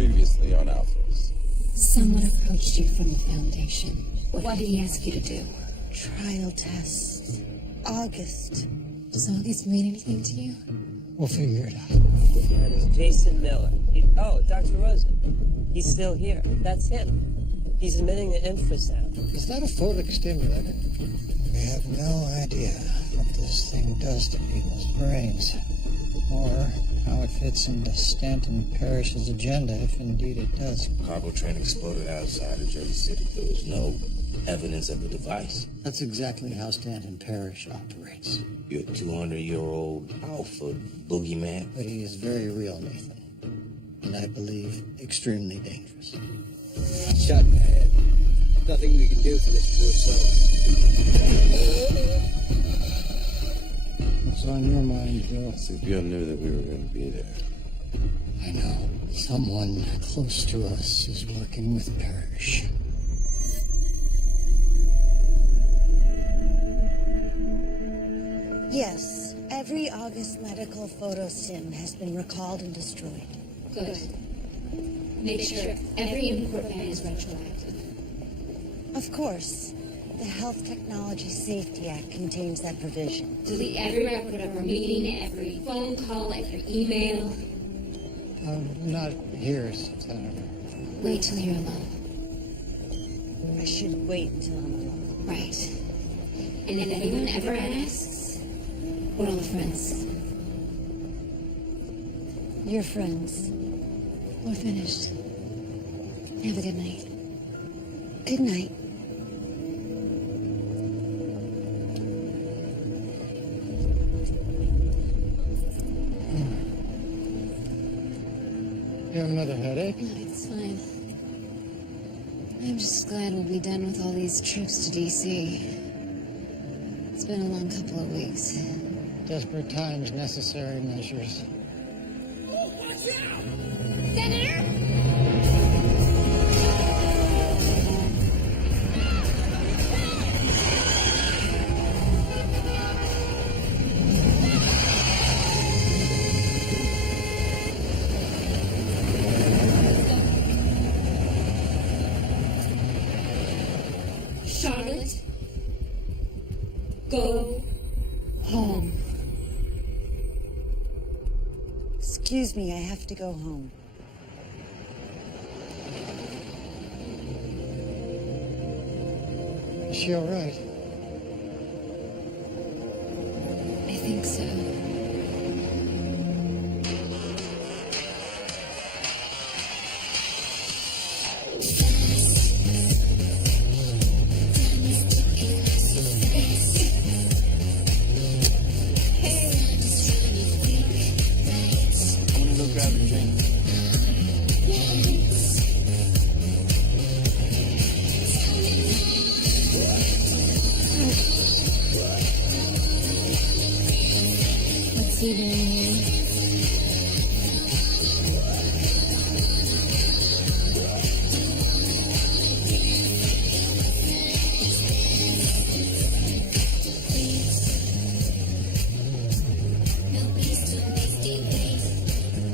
previously on Alphas. Someone approached you from the Foundation. What did he ask you to do? Trial test. August. Does August mean anything to you? We'll figure it out. Yeah, there's Jason Miller. Dr. Rosen. He's still here. That's him. He's emitting the infrasound. Is that a photic stimulator? We have no idea what this thing does to people's brains, or how it fits into Stanton Parrish's agenda, if indeed it does. Cargo train exploded outside of Jersey City. There was no evidence of the device. That's exactly how Stanton Parish operates. You're a 200-year-old alpha boogeyman. But he is very real, Nathan. And I believe extremely dangerous. Shot in the head. Nothing we can do for this poor soul. What's on your mind, Bill? CPO knew that we were going to be there. I know. Someone close to us is working with Parrish. Yes, every August medical photo sim has been recalled and destroyed. Good. Make sure every import ban is retroactive. Of course, the Health Technology Safety Act contains that provision. Delete every record of our meeting, every phone call, every email. Not here, Senator. Wait till you're alone. I should wait till I'm alone. Right. And if anyone ever asks, we're all friends. You're friends. We're finished. Have a good night. Good night. You have another headache? No, it's fine. I'm just glad we'll be done with all these trips to D.C. It's been a long couple of weeks. Desperate times, necessary measures. Senator! Charlotte, go home. Excuse me, I have to go home. Is she all right? I think so. I'm gonna go grab a drink. What's he doing here?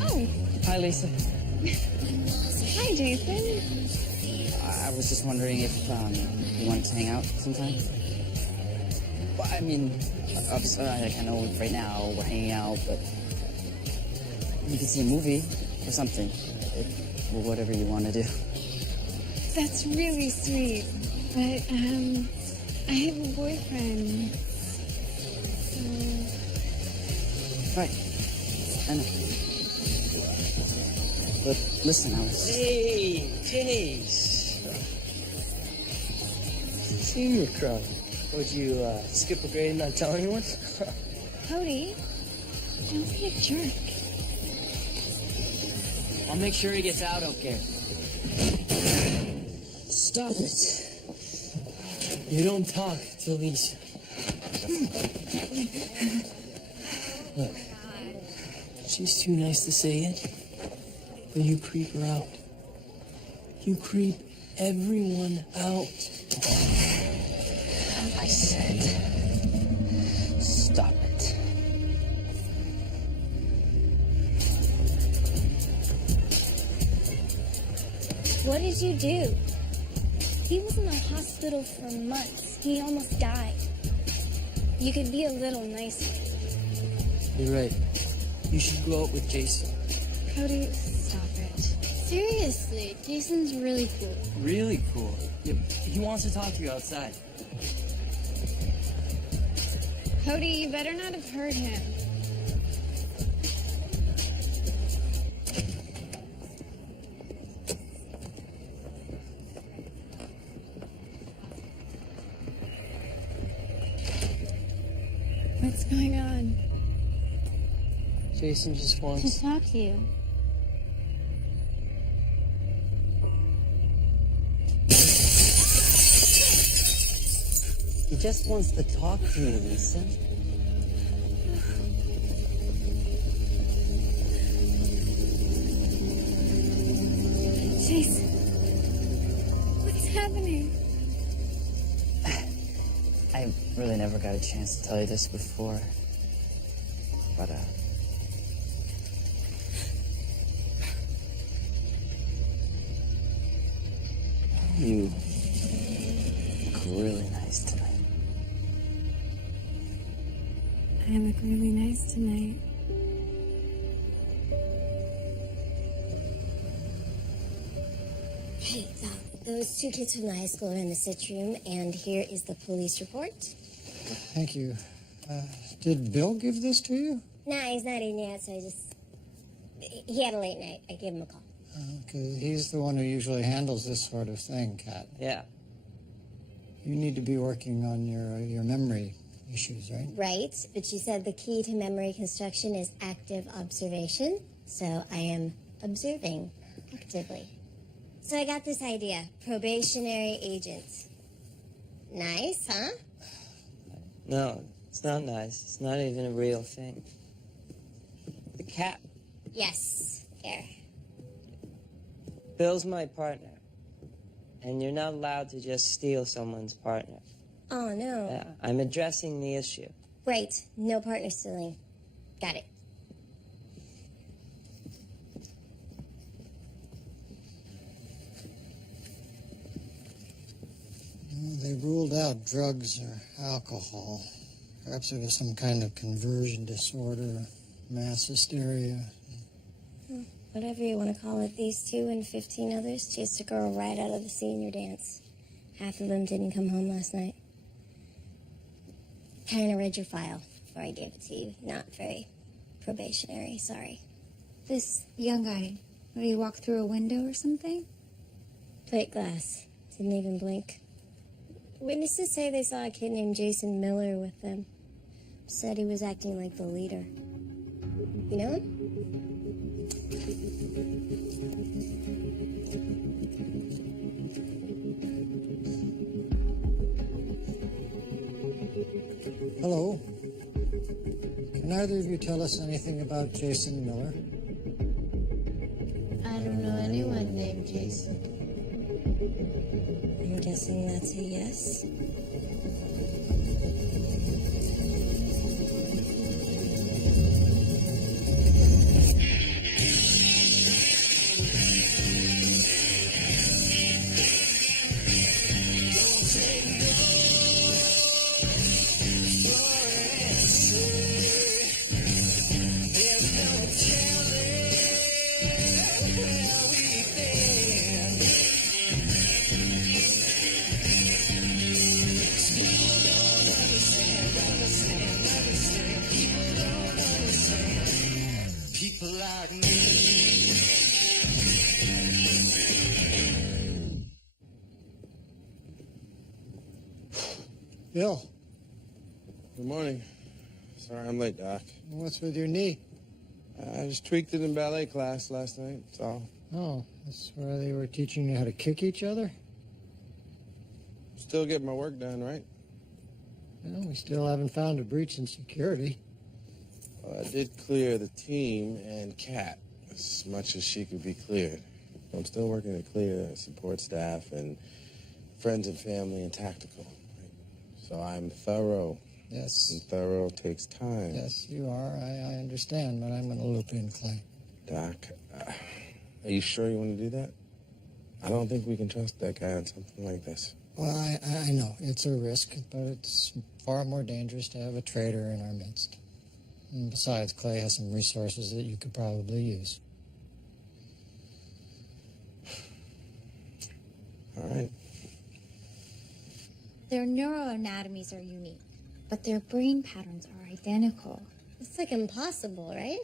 Oh, Hi, Lisa. hi, Jason. I was just wondering if you wanted to hang out sometime. Well, I mean, I know right now we're hanging out, but you could see a movie or something. Or whatever you want to do. That's really sweet. But, I have a boyfriend. Right. I know. But listen, I was... Hey, Jace. Senior crowd. Would you skip a grade and not tell anyone? Cody, don't be a jerk. I'll make sure he gets out, okay? Stop it. You don't talk to Lisa. Look, she's too nice to say it, but you creep her out. You creep everyone out. I said, stop it. What did you do? He was in the hospital for months. He almost died. You could be a little nicer. You're right. You should go out with Jason. Cody, stop it. Seriously, Jason's really cool. Really cool. Yeah, he wants to talk to you outside. Cody, you better not have hurt him. What's going on? Jason just wants... To talk to you. He just wants to talk to you, Lisa. Jason. What's happening? I really never got a chance to tell you this before. But, you look really nice tonight. I look really nice tonight. Hey, those two kids from the high school are in the sit room, and here is the police report. Thank you. Did Bill give this to you? Nah, he's not in yet, so he had a late night. I gave him a call. Because he's the one who usually handles this sort of thing, Kat. Yeah. You need to be working on your memory issues, right? Right, but you said the key to memory construction is active observation, so I am observing actively. So I got this idea, probationary agent. Nice, huh? No, it's not nice. It's not even a real thing. The cat. Yes, here. Bill's my partner. And you're not allowed to just steal someone's partner. Oh, no. Yeah, I'm addressing the issue. Right, no partner stealing. Got it. Well, they ruled out drugs or alcohol. Perhaps it was some kind of conversion disorder, mass hysteria. Whatever you want to call it, these two and 15 others chased a girl right out of the senior dance. Half of them didn't come home last night. Kind of read your file before I gave it to you. Not very probationary, sorry. This young guy, did he walk through a window or something? Plate glass. Didn't even blink. Witnesses say they saw a kid named Jason Miller with them. Said he was acting like the leader. You know him? Hello. Can either of you tell us anything about Jason Miller? I don't know anyone named Jason. I'm guessing that's a yes. Bill, Good morning. Sorry I'm late, Doc. what's with your knee? I just tweaked it in ballet class last night, that's all. Oh, that's where they were teaching you how to kick each other? Still getting my work done, right? Well, we still haven't found a breach in security. Well, I did clear the team and Kat as much as she could be cleared. I'm still working to clear support staff and friends and family and tactical. So I'm thorough. Yes. And thorough takes time. Yes, you are. I understand, but I'm going to loop in Clay. Doc, are you sure you want to do that? I don't think we can trust that guy on something like this. Well, I know it's a risk, but it's far more dangerous to have a traitor in our midst. And besides, Clay has some resources that you could probably use. All right. Their neuroanatomies are unique, but their brain patterns are identical. It's like impossible, right?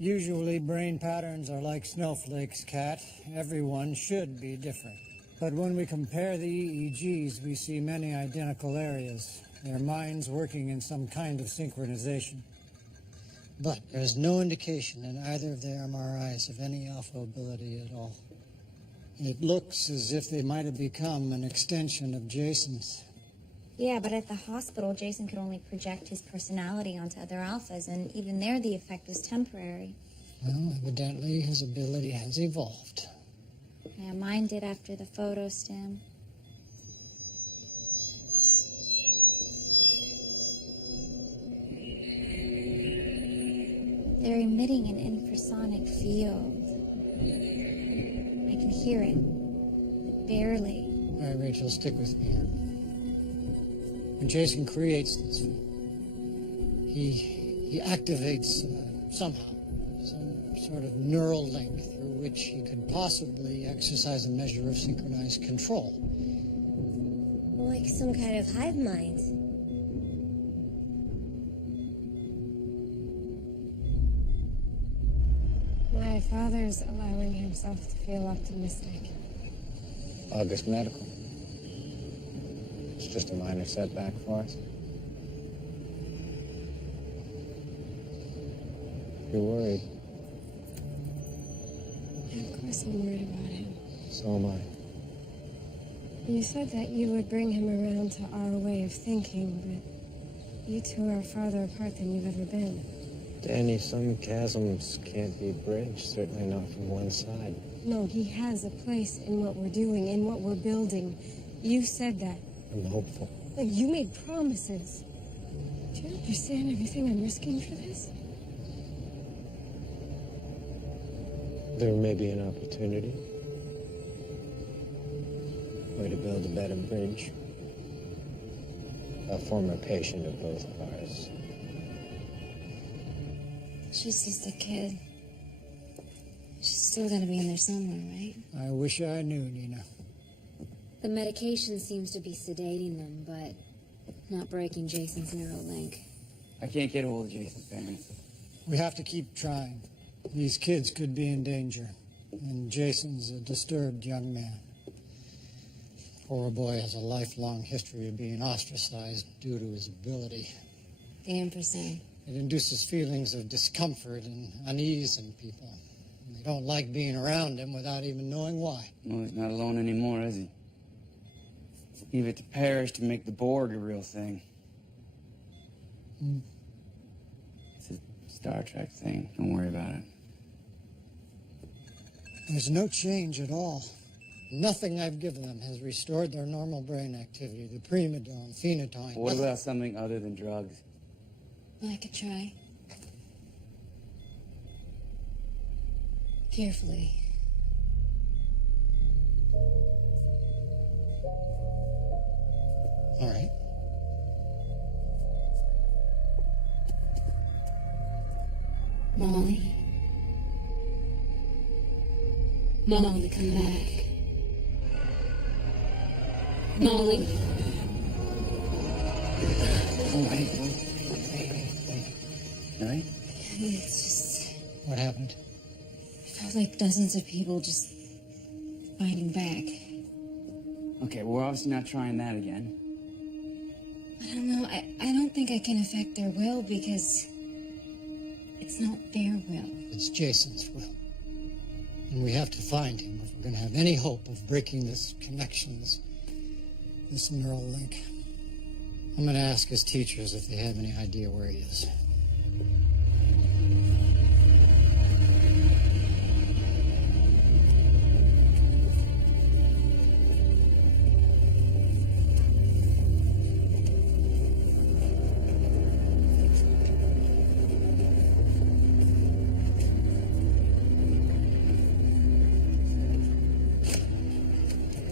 Usually brain patterns are like snowflakes, Kat. Everyone should be different. But when we compare the EEGs, we see many identical areas. Their minds working in some kind of synchronization. But there's no indication in either of their MRIs of any alpha ability at all. It looks as if they might have become an extension of Jason's. Yeah, but at the hospital, Jason could only project his personality onto other alphas, and even there the effect was temporary. Well, evidently his ability has evolved. Yeah, mine did after the photo stim. They're emitting an infrasonic field. I can hear it, but barely. All right, Rachel, stick with me here. When Jason creates this, he activates somehow some sort of neural link through which he could possibly exercise a measure of synchronized control. Like some kind of hive mind. My father's allowing himself to feel optimistic. August Medical. It's just a minor setback for us. You're worried. Yeah, of course I'm worried about him. So am I. You said that you would bring him around to our way of thinking, but you two are farther apart than you've ever been. Danny, some chasms can't be bridged, certainly not from one side. No, he has a place in what we're doing, in what we're building. You said that. I'm hopeful. Like, you made promises. Do you understand everything I'm risking for this? There may be an opportunity. Way to build a better bridge. A former patient of both of ours. She's just a kid. She's still gonna be in there somewhere, right? I wish I knew, Nina. The medication seems to be sedating them, but not breaking Jason's neural link. I can't get a hold of Jason's parents. We have to keep trying. These kids could be in danger, and Jason's a disturbed young man. Poor boy has a lifelong history of being ostracized due to his ability. The ampersand. It induces feelings of discomfort and unease in people. And they don't like being around him without even knowing why. Well, he's not alone anymore, is he? Leave it to Parrish to make the Borg a real thing. It's a Star Trek thing. Don't worry about it. There's no change at all. Nothing I've given them has restored their normal brain activity, the primadone, phenotone. What about something other than drugs? I could try. Carefully. All right. Molly. Molly, come back. Molly. Oh, hey. All right? It's just... What happened? It felt like dozens of people just fighting back. Okay, well, we're obviously not trying that again. I don't know. I don't think I can affect their will because it's not their will. It's Jason's will. And we have to find him if we're going to have any hope of breaking this connection, this neural link. I'm going to ask his teachers if they have any idea where he is.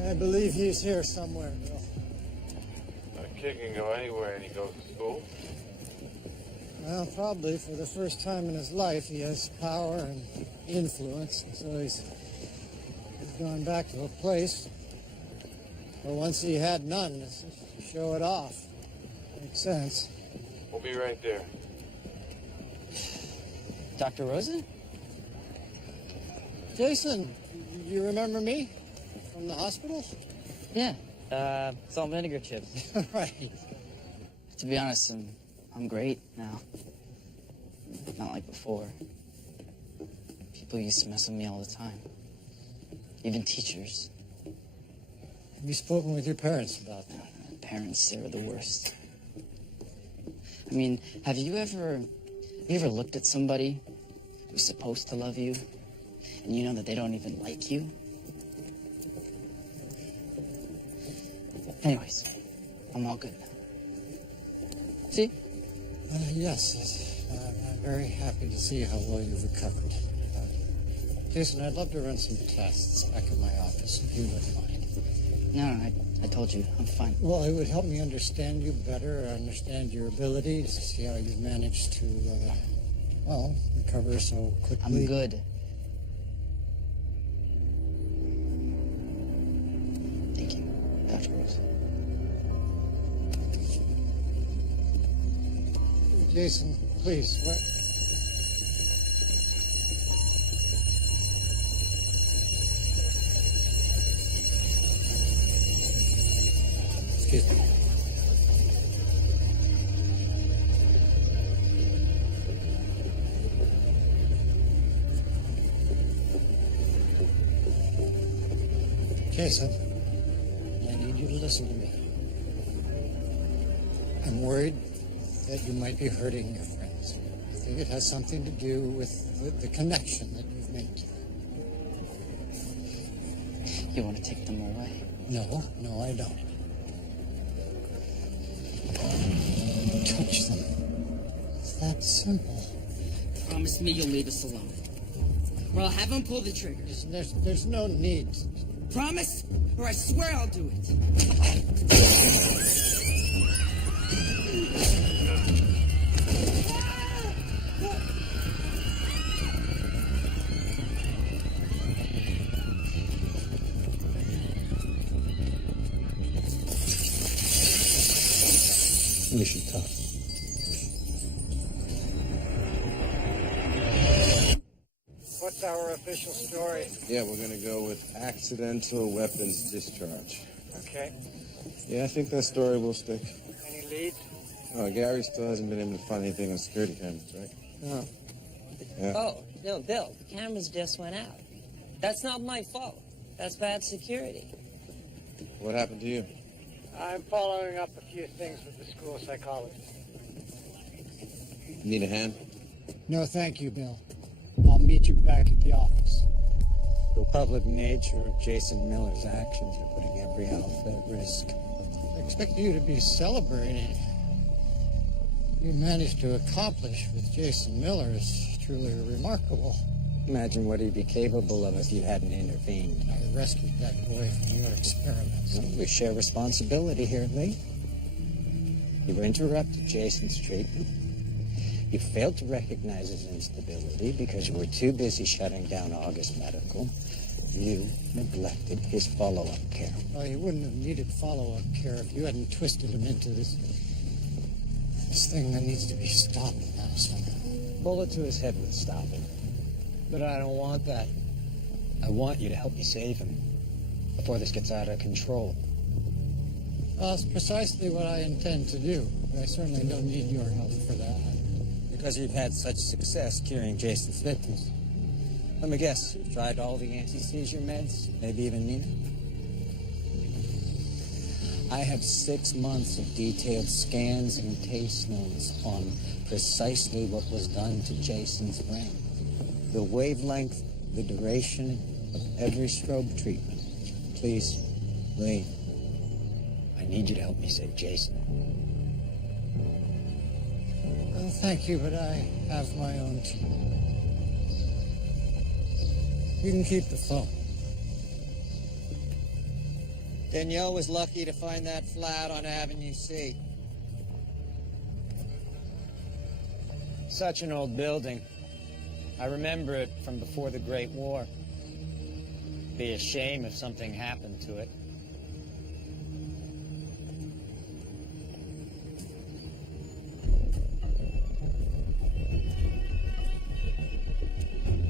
I believe he's here somewhere, Bill. A kid can go anywhere and he goes to school. Well, probably for the first time in his life, he has power and influence, so he's going back to a place where once he had none, to show it off. Makes sense. We'll be right there. Dr. Rosen? Jason, you remember me from the hospital? Yeah, salt and vinegar chips. Right. To be honest, I'm great now. Not like before. People used to mess with me all the time. Even teachers. Have you spoken with your parents about that? Parents, they were the worst. I mean, have you ever looked at somebody who's supposed to love you, and you know that they don't even like you? Anyways, I'm all good now. See? Yes. I'm very happy to see how well you've recovered. Jason, I'd love to run some tests back at my office, if you wouldn't mind. No, I told you, I'm fine. Well, it would help me understand you better, understand your abilities, see how you've managed to, recover so quickly. I'm good. Thank you, Dr. Rose. Jason, please, what? Excuse me. Jason, I need you to listen to me. I'm worried that you might be hurting your friends. I think it has something to do with the connection that you've made. You want to take them away? No, I don't. Touch them. It's that simple. Promise me you'll leave us alone. Or I'll have them pull the trigger. There's no need. Promise, or I swear I'll do it. We should talk. What's our official story? Yeah, we're gonna go with accidental weapons discharge. Okay. Yeah, I think that story will stick. Any leads? Oh, Gary still hasn't been able to find anything on security cameras, right? No. Yeah. Oh, no, Bill, the cameras just went out. That's not my fault. That's bad security. What happened to you? I'm following up a few things with the school psychologist. Need a hand? No, thank you, Bill. I'll meet you back at the office. The public nature of Jason Miller's actions are putting every alpha at risk. I expect you to be celebrating. You managed to accomplish with Jason Miller is truly remarkable. Imagine what he'd be capable of if you hadn't intervened. I rescued that boy from your experiments. We share responsibility here, Lee. You interrupted Jason's treatment. You failed to recognize his instability because you were too busy shutting down August Medical. You neglected his follow-up care. Well, he wouldn't have needed follow-up care if you hadn't twisted him into this thing that needs to be stopped now somehow. Bullet to his head would stop him. But I don't want that. I want you to help me save him before this gets out of control. Well, that's precisely what I intend to do. But I certainly don't need your help for that. Because you've had such success curing Jason's victims. Let me guess, you've tried all the anti-seizure meds, maybe even Nina? I have 6 months of detailed scans and case notes on precisely what was done to Jason's brain. The wavelength, the duration of every strobe treatment. Please, Lee, I need you to help me save Jason. Well, thank you, but I have my own team. You can keep the phone. Danielle was lucky to find that flat on Avenue C. Such an old building. I remember it from before the Great War. Be a shame if something happened to it.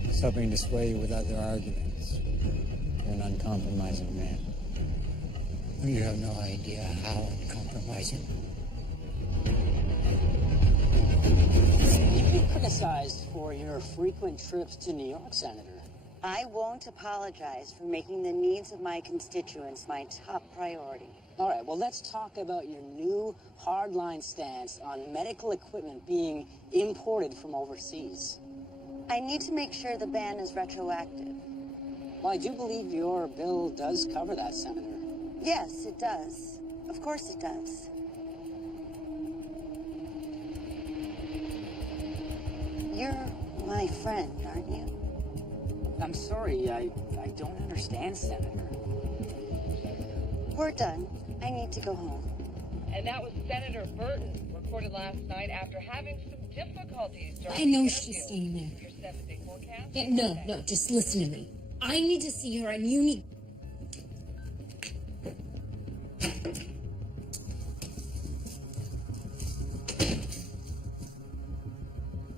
I was hoping to sway you with other arguments. You're an uncompromising man. You have no idea how uncompromising. You've been criticized for your frequent trips to New York, Senator. I won't apologize for making the needs of my constituents my top priority. All right, well, let's talk about your new hardline stance on medical equipment being imported from overseas. I need to make sure the ban is retroactive. Well, I do believe your bill does cover that, Senator. Yes, it does. Of course it does. You're my friend, aren't you? I'm sorry, I don't understand, Senator. We're done. I need to go home. And that was Senator Burton, recorded last night after having some difficulties during I know the she's interview. staying there. Your 7-day forecast? Yeah, no, just listen to me. I need to see her, and you need...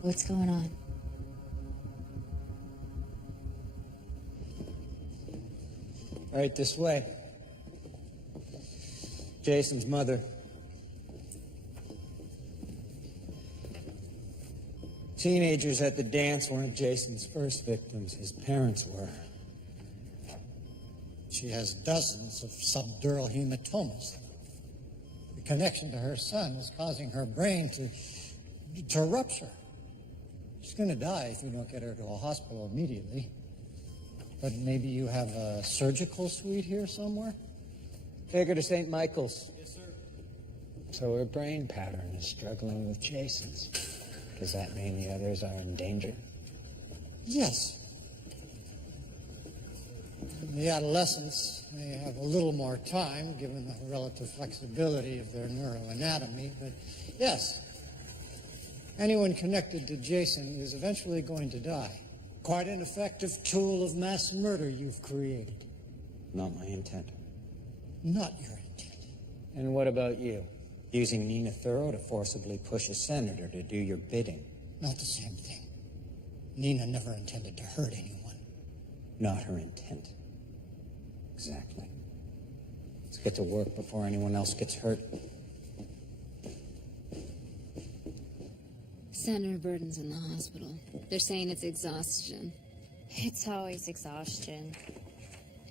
What's going on? Right this way. Jason's mother. Teenagers at the dance weren't Jason's first victims. His parents were. She has dozens of subdural hematomas. The connection to her son is causing her brain to rupture. She's going to die if you don't get her to a hospital immediately. But maybe you have a surgical suite here somewhere? Take her to St. Michael's. Yes, sir. So her brain pattern is struggling with Jason's. Does that mean the others are in danger? Yes. The adolescents may have a little more time, given the relative flexibility of their neuroanatomy, but yes, anyone connected to Jason is eventually going to die. Quite an effective tool of mass murder you've created. Not my intent. Not your intent. And what about you? Using Nina Thorough to forcibly push a senator to do your bidding? Not the same thing. Nina never intended to hurt anyone. Not her intent. Exactly. Let's get to work before anyone else gets hurt. Senator Burton's in the hospital. They're saying it's exhaustion. It's always exhaustion.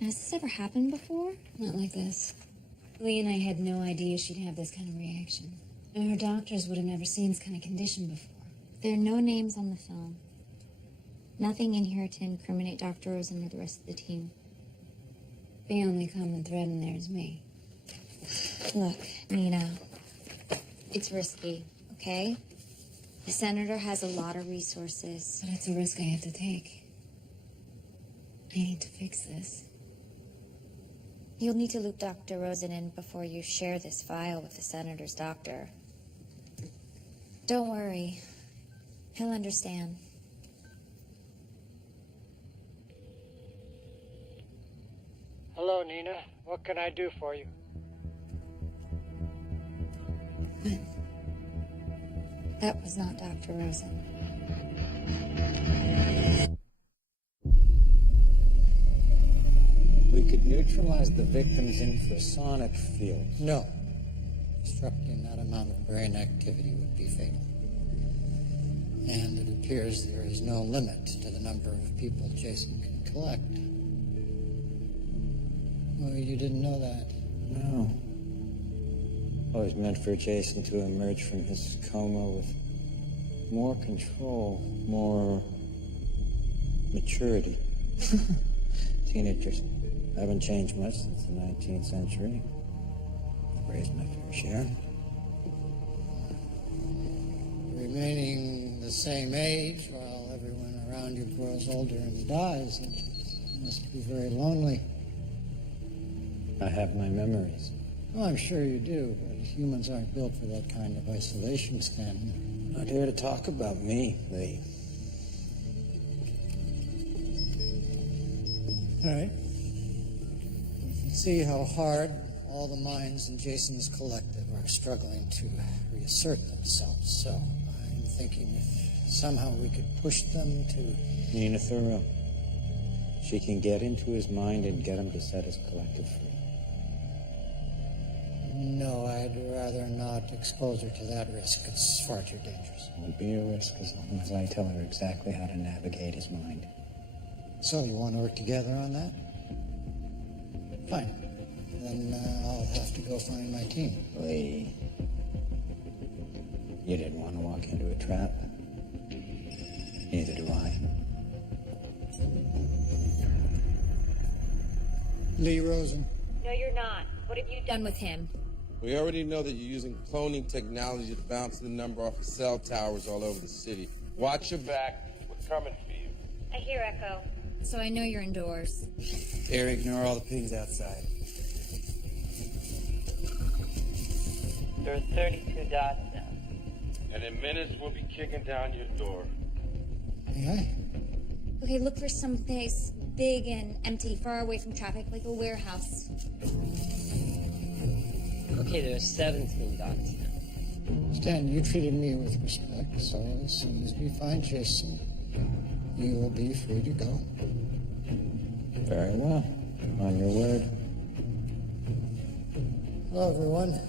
Has this ever happened before? Not like this. Lee and I had no idea she'd have this kind of reaction. And her doctors would have never seen this kind of condition before. There are no names on the film. Nothing in here to incriminate Dr. Rosen or the rest of the team. The only common thread in there is me. Look, Nina, it's risky, okay? The senator has a lot of resources. But it's a risk I have to take. I need to fix this. You'll need to loop Dr. Rosen in before you share this file with the senator's doctor. Don't worry. He'll understand. Hello, Nina. What can I do for you? That was not Dr. Rosen. We could neutralize the victim's infrasonic field. No. Disrupting that amount of brain activity would be fatal. And it appears there is no limit to the number of people Jason can collect. Oh, you didn't know that? No. Always meant for Jason to emerge from his coma with more control, more maturity. Teenagers haven't changed much since the 19th century. I've raised my fair share. Remaining the same age while everyone around you grows older and dies, it must be very lonely. I have my memories. Well, I'm sure you do, but humans aren't built for that kind of isolation, Stanton. Not here to talk about me, Lee. All right. You can see how hard all the minds in Jason's collective are struggling to reassert themselves. So I'm thinking if somehow we could push them to... Nina Thoreau. She can get into his mind and get him to set his collective free. No, I'd rather not expose her to that risk. It's far too dangerous. It won't be a risk as long as I tell her exactly how to navigate his mind. So you want to work together on that? Fine. Then I'll have to go find my team. Lee, you didn't want to walk into a trap. Neither do I. Lee Rosen. No, you're not. What have you done with him? We already know that you're using cloning technology to bounce the number off of cell towers all over the city. Watch your back. We're coming for you. I hear Echo. So I know you're indoors. Here, ignore all the pings outside. There are 32 dots now. And in minutes, we'll be kicking down your door. Yeah? Okay, look for some place big and empty, far away from traffic, like a warehouse. Okay, there are 17 dots now. Stan, you treated me with respect, so as soon as we find Jason, you will be free to go. Very well. On your word. Hello, everyone.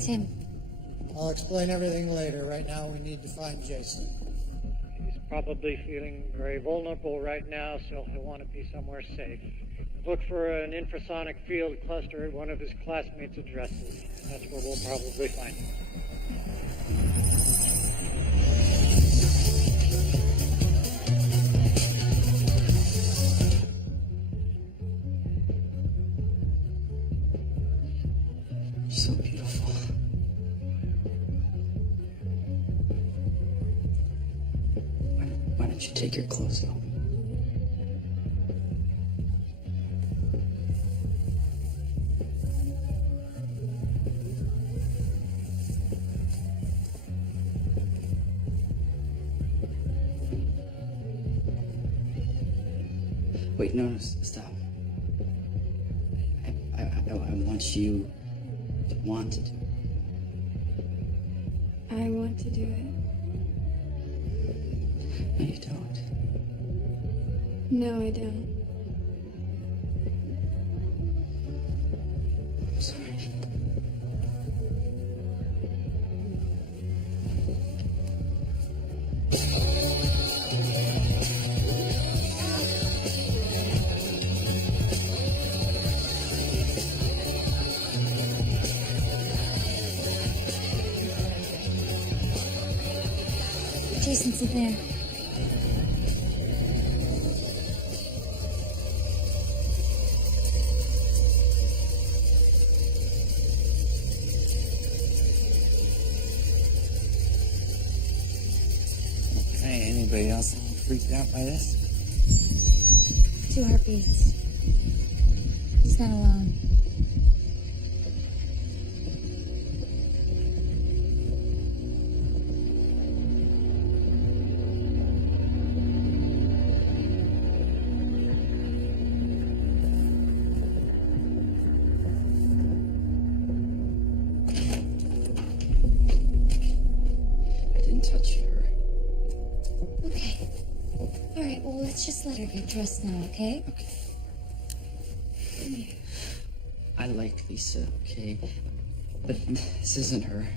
Tim. I'll explain everything later. Right now, we need to find Jason. He's probably feeling very vulnerable right now, so he'll want to be somewhere safe. Look for an infrasonic field cluster at one of his classmates' addresses. That's where we'll probably find him. So beautiful. Why don't you take your clothes off? Wait, no, stop. I want you to want to do it. I want to do it. No, you don't. No, I don't. I'm sorry. Jason's in there. Okay, anybody else freaked out by this? 2 heartbeats. He's not alone. Touch her. Okay. All right, well, let's just let her get dressed now, okay? Okay. I like Lisa, okay? But this isn't her.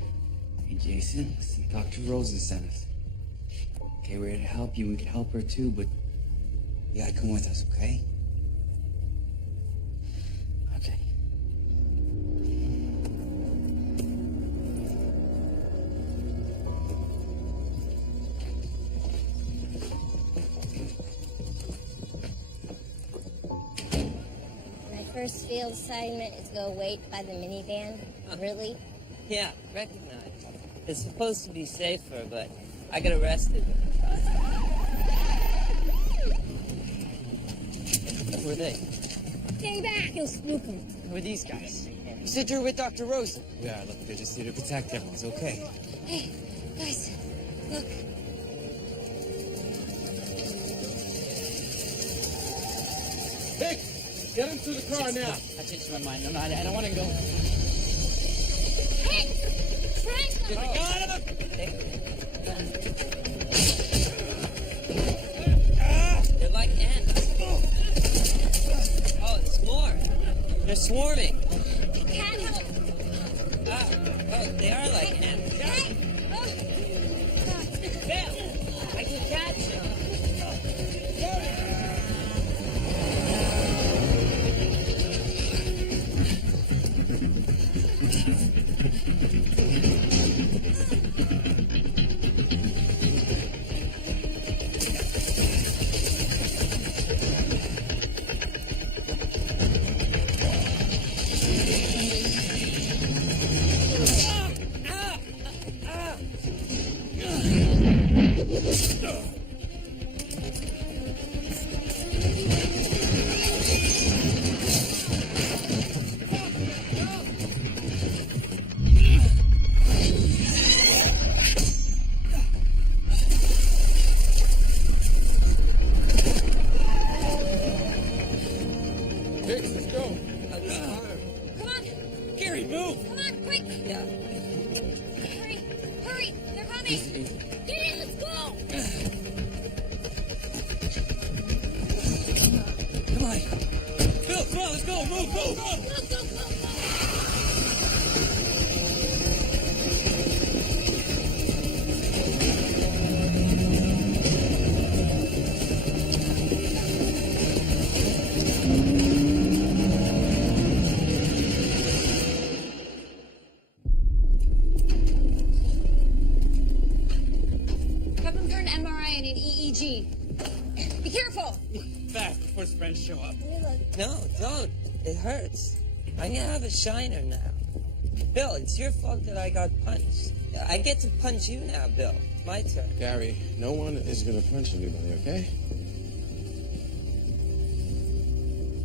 Hey, Jason, listen, Dr. Rosen sent us. Okay, we're here to help you. We can help her too, but you gotta come with us, okay? Okay. First field assignment is go wait by the minivan. Really? Yeah, recognize. It's supposed to be safer, but I got arrested. We're are they? Stay back, you'll spook them. Who are these guys? You said you're with Dr. Rosen. Yeah, look, they're just here to protect everyone's okay. Hey, guys, look. Hey, get him to the car now. I changed my mind. No, I don't want to go. Hey! Frank! They're like ants. Oh, there's more. They're swarming. Can't help. Oh, they are like ants. Bill, I can catch them. Be careful! Fast before his friends show up. Let me look. No, don't. It hurts. I'm gonna have a shiner now. Bill, it's your fault that I got punched. I get to punch you now, Bill. It's my turn. Gary, no one is gonna punch anybody, okay?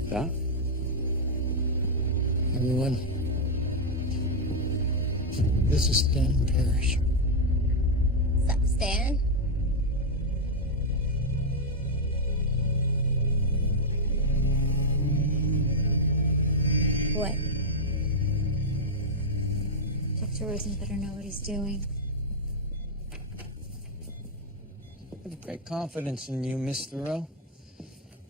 Yeah? Everyone, this is Stan Parrish. What's up, Stan? What? Dr. Rosen better know what he's doing. I have great confidence in you, Miss Thoreau.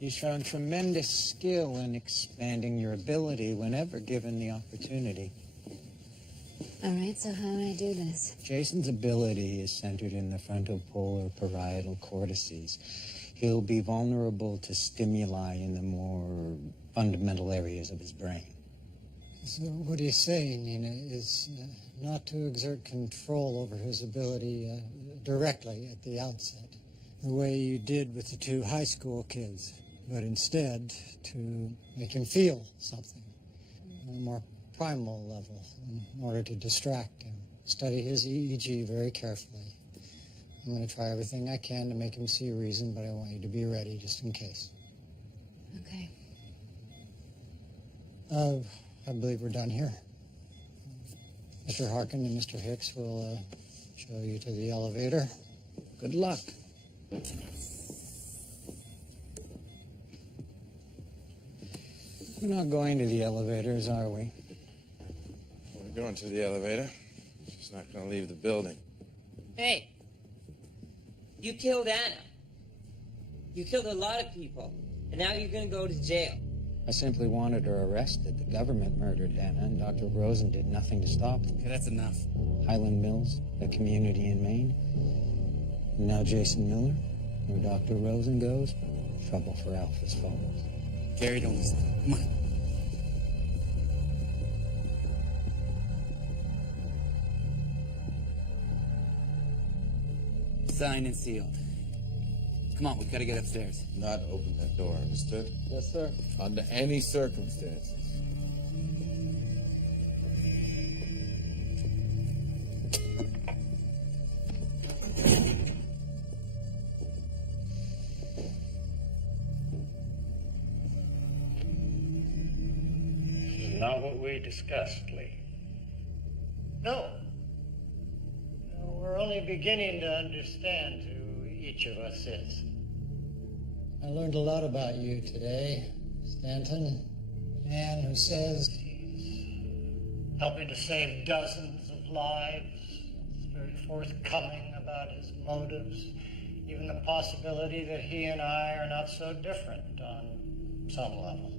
You've shown tremendous skill in expanding your ability whenever given the opportunity. All right, so how do I do this? Jason's ability is centered in the frontal polar parietal cortices. He'll be vulnerable to stimuli in the more fundamental areas of his brain. So what he's saying, Nina, is not to exert control over his ability directly at the outset, the way you did with the two high school kids, but instead to make him feel something on a more primal level in order to distract him. Study his EEG very carefully. I'm going to try everything I can to make him see reason, but I want you to be ready just in case. Okay. I believe we're done here. Mr. Harkin and Mr. Hicks will show you to the elevator. Good luck. We're not going to the elevators, are we? We're going to the elevator. She's not going to leave the building. Hey, you killed Anna. You killed a lot of people, and now you're gonna go to jail. I simply wanted her arrested. The government murdered Anna, and Dr. Rosen did nothing to stop them. Okay, that's enough. Highland Mills, a community in Maine. And now Jason Miller. Where Dr. Rosen goes, trouble for Alpha's follows. Gary, don't listen. Come on. Signed and sealed. Come on, we've got to get upstairs. Not open that door, understood? Yes, sir. Under any circumstances. not what we discussed, Lee. No. No, we're only beginning to understand who each of us is. I learned a lot about you today, Stanton. A man who says he's helping to save dozens of lives. He's very forthcoming about his motives. Even the possibility that he and I are not so different on some level.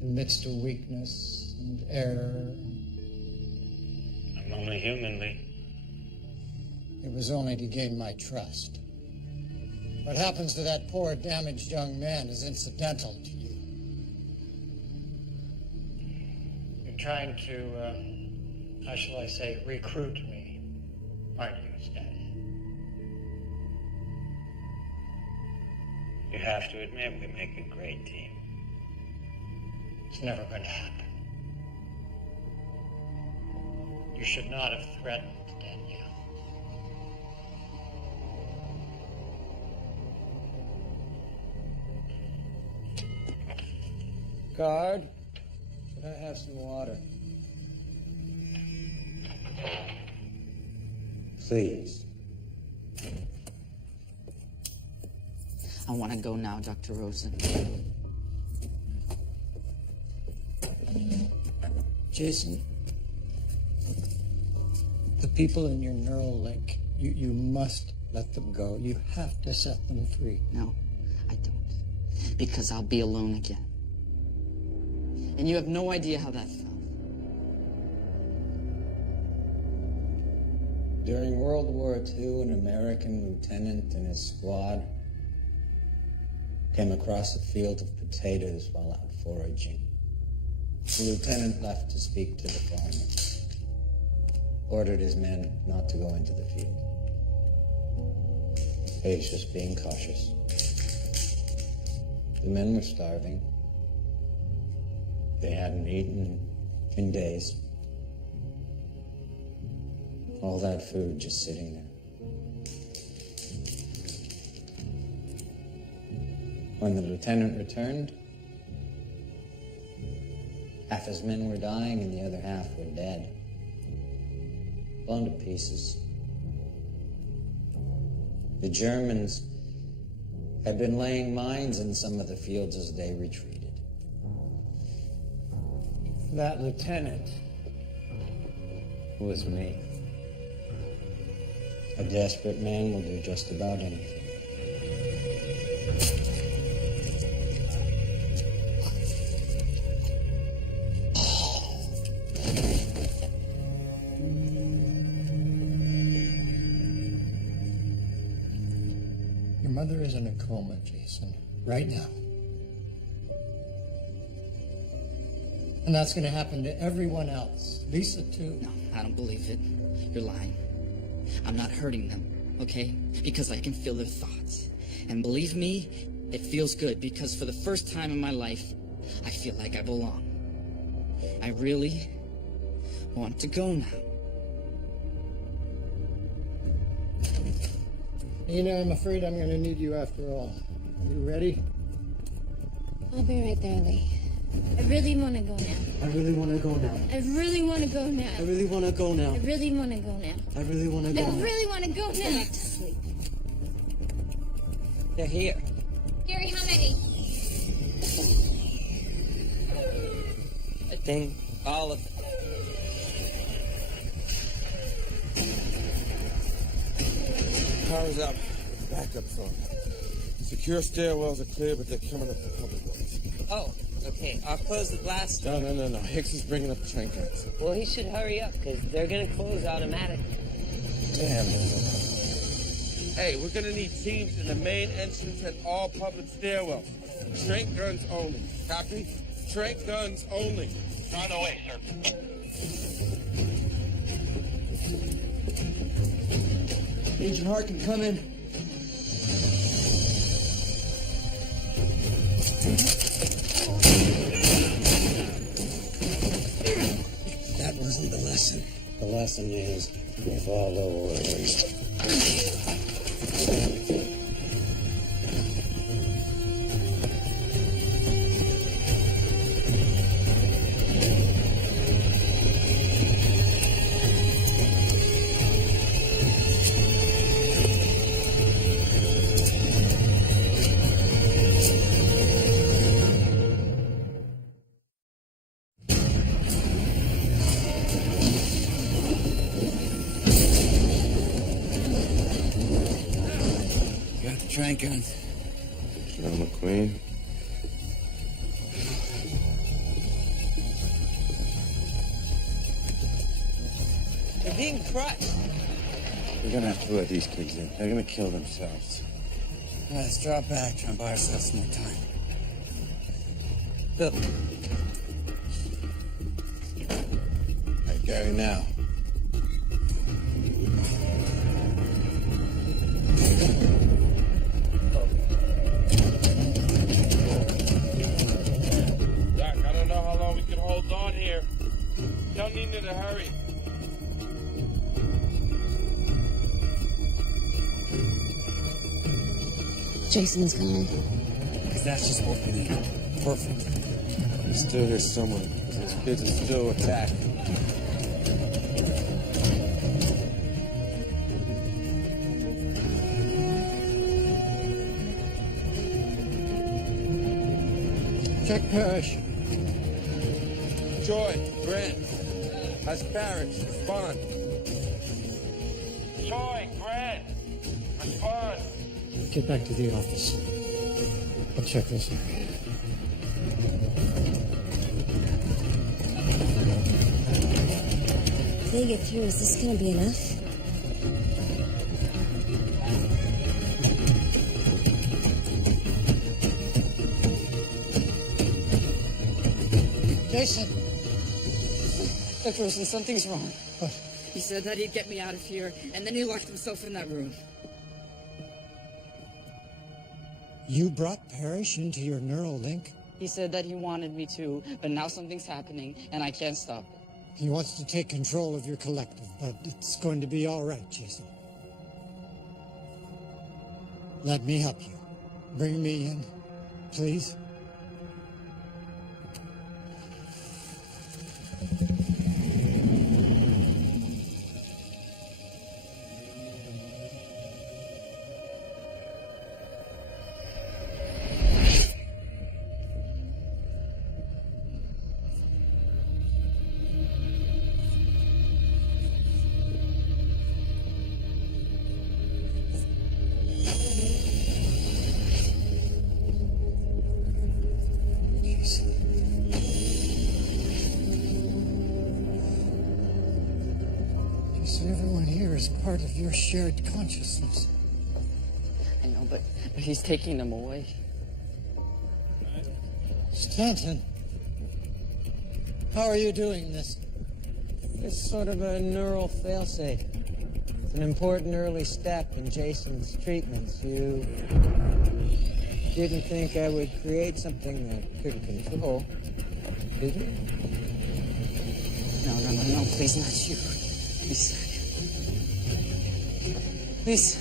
Admits to weakness and error. I'm only human, Lee. It was only to gain my trust. What happens to that poor, damaged young man is incidental to you. You're trying to, how shall I say, recruit me, aren't you, Stanton? You have to admit we make a great team. It's never going to happen. You should not have threatened Danielle. Guard, could I have some water? Please. I want to go now, Dr. Rosen. Jason, the people in your neural link, you must let them go. You have to set them free. No, I don't. Because I'll be alone again. And you have no idea how that felt. During World War II, an American lieutenant and his squad came across a field of potatoes while out foraging. The lieutenant left to speak to the farmer, ordered his men not to go into the field. He was just being cautious. The men were starving. They hadn't eaten in days. All that food just sitting there. When the lieutenant returned, half his men were dying and the other half were dead. Blown to pieces. The Germans had been laying mines in some of the fields as they retreated. That lieutenant Was me. A desperate man will do just about anything. Your mother is in a coma, Jason, right now. And that's going to happen to everyone else. Lisa, too. No, I don't believe it. You're lying. I'm not hurting them, okay? Because I can feel their thoughts. And believe me, it feels good because for the first time in my life, I feel like I belong. I really want to go now. Nina, I'm afraid I'm going to need you after all. You ready? I'll be right there, Lee. I really want to go now. I really want to go now. I really want to go now. I really want to go now. I really want to go now. I really want to go I now. really want to go now. Back to sleep. They're here. Gary, how many? I think all of them. Power's up. Backup phone. Secure stairwells are clear, but they're coming up the public ones. Oh, okay. I'll close the blast door. No. Hicks is bringing up the train cars. Well, he should hurry up, because they're going to close automatically. Damn it. Hey, we're gonna need teams in the main entrance and all public stairwells. Trank guns only. Copy? Trank guns only. On the way, sir. Agent Harkin, come in. That wasn't the lesson. The lesson is we follow orders. trank gun. John McQueen. They're being crushed. We're gonna have to let these kids in. They're gonna kill themselves. All right, let's drop back, try and buy ourselves some more time. Bill, Hey, Gary, now. Doc, I don't know how long we can hold on here. Tell Nina to hurry. Jason's gone. Because that's just what we need. Perfect. He's still here somewhere. Those kids are still attacking. Check Parrish. Joy, Grant. How's Parrish? Respond. Joy, Grant, respond. Get back to the office. I'll check this area. If they get through, is this gonna be enough? Jason! Dr. Wilson, something's wrong. What? He said that he'd get me out of here, and then he locked himself in that room. You brought Parrish into your neural link? He said that he wanted me to, but now something's happening, and I can't stop it. He wants to take control of your collective, but it's going to be all right, Jason. Let me help you. Bring me in, please. So everyone here is part of your shared consciousness. I know, but he's taking them away. Stanton, how are you doing this? It's sort of a neural failsafe. It's an important early step in Jason's treatments. You didn't think I would create something that couldn't control, did you? No, please, not you. Please. Please.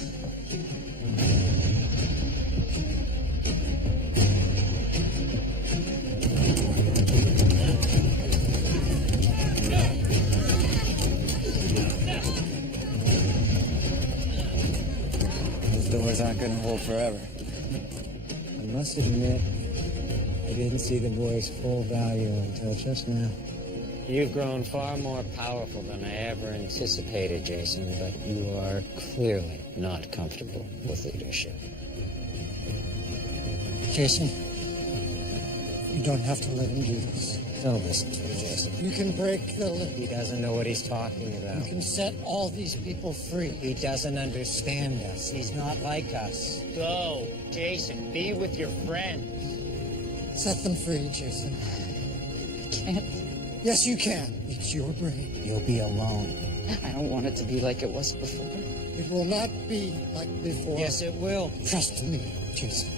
Those doors aren't going to hold forever. I must admit, I didn't see the boy's full value until just now. You've grown far more powerful than I ever anticipated, Jason, but you are clearly not comfortable with leadership. Jason, you don't have to let him do this. Don't listen to him, Jason. You can break the link. He doesn't know what he's talking about. You can set all these people free. He doesn't understand us. He's not like us. Go, Jason. Be with your friends. Set them free, Jason. I can't. Yes, you can. It's your brain. You'll be alone. I don't want it to be like it was before. It will not be like before. Yes, it will. Trust me, Jason.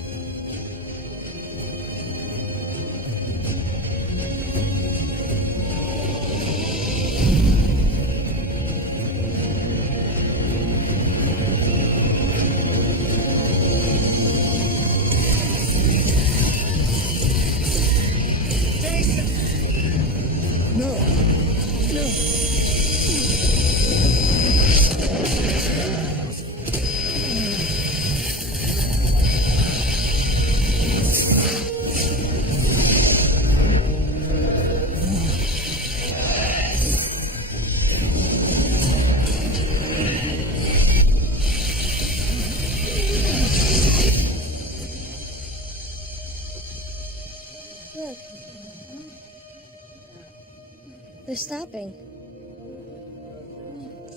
Look. They're stopping.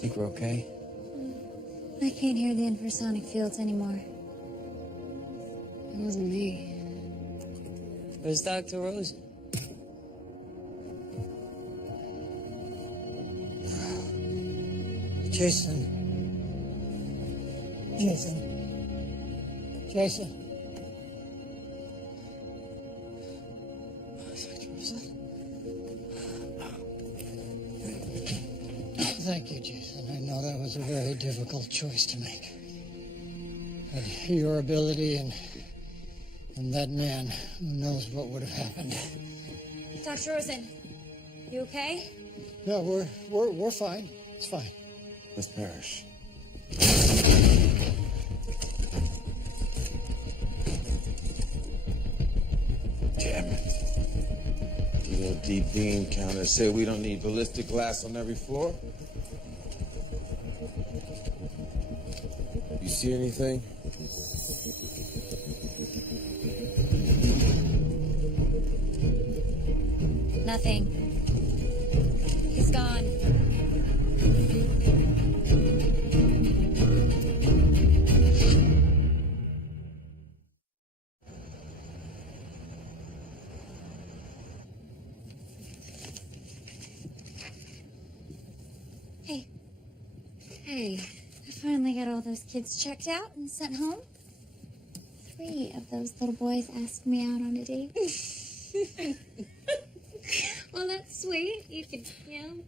Think we're okay? I can't hear the infrasonic fields anymore. It wasn't me. Where's Dr. Rosen? Jason. Jason. Jason. Thank you, Jason. I know that was a very difficult choice to make. But your ability and that man, who knows what would have happened. Dr. Rosen, you okay? No, we're fine. It's fine. Miss Parrish. Damn it. You little deep beam counters say we don't need ballistic glass on every floor? You see anything? Nothing. He's gone. Hey. Hey. I finally got all those kids checked out and sent home. 3 of those little boys asked me out on a date. Well, that's sweet. You could,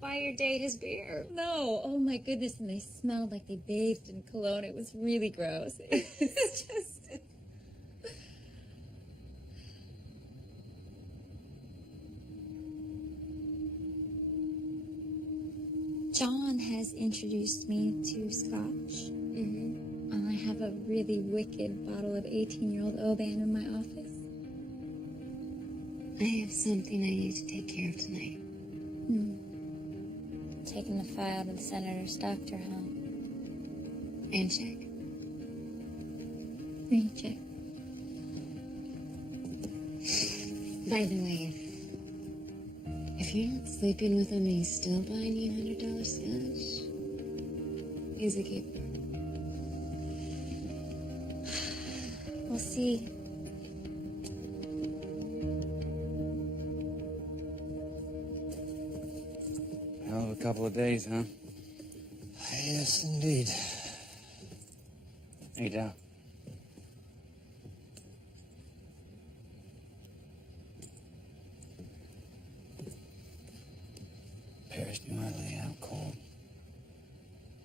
buy your date his beer. No, oh my goodness, and they smelled like they bathed in cologne. It was really gross. It's just... John has introduced me to Scotch. Mm-hmm. I have a really wicked bottle of 18-year-old Oban in my office. I have something I need to take care of tonight. Taking the file to the senator's doctor, huh? And check. Recheck. By the way, if you're not sleeping with him and he's still buying you $100 scotch, he's a keeper. We'll see. Hell of a couple of days, huh? Yes, indeed. Hey, Doc. Parrish knew I lay out cold.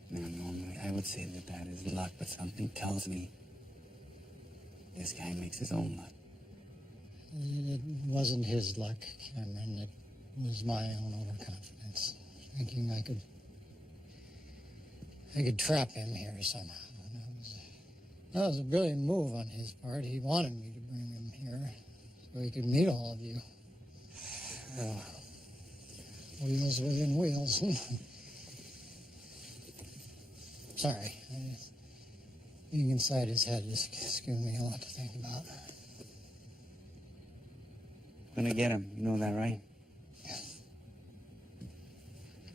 Now, normally I would say that is luck, but something tells me this guy makes his own luck. It wasn't his luck, Cameron. It was my own overconfidence, thinking I could trap him here somehow. That was a brilliant move on his part. He wanted me to bring him here so he could meet all of you. Wheels within wheels. Sorry. Being inside his head just giving me a lot to think about. I'm gonna get him. You know that, right?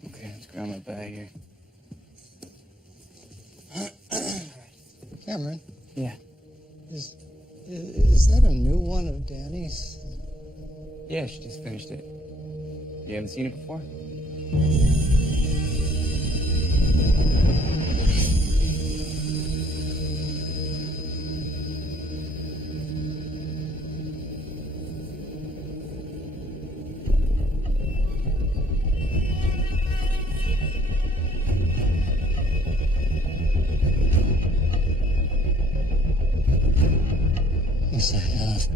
Okay, let's grab my bag here. Cameron? Yeah. Is that a new one of Danny's? Yeah, she just finished it. You haven't seen it before? Yes, I have.